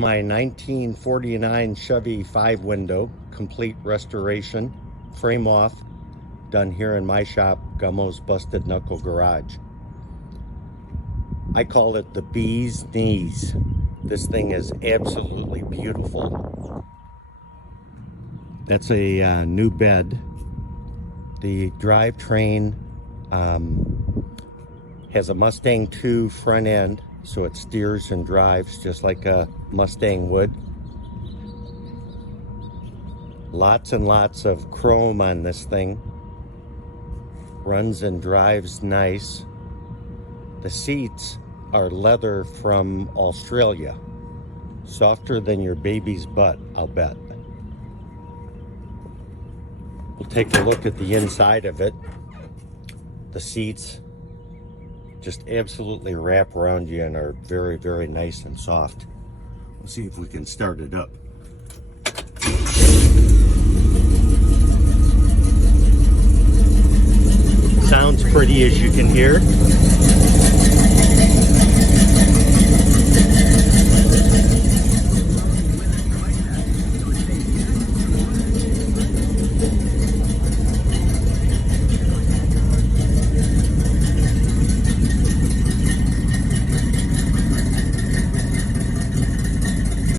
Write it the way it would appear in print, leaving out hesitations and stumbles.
My 1949 Chevy 5-window, complete restoration, frame off, done here in my shop, Gummo's Busted Knuckle Garage. I call it the bee's knees. This thing is absolutely beautiful. That's a new bed. The drivetrain has a Mustang 2 front end, so it steers and drives just like a Mustang would. Lots and lots of chrome on this thing. Runs and drives nice. The seats are leather from Australia. Softer than your baby's butt, I'll bet. We'll take a look at the inside of it. The seats just absolutely wrap around you and are very, very nice and soft. We'll see if we can start it up. Sounds pretty, as you can hear.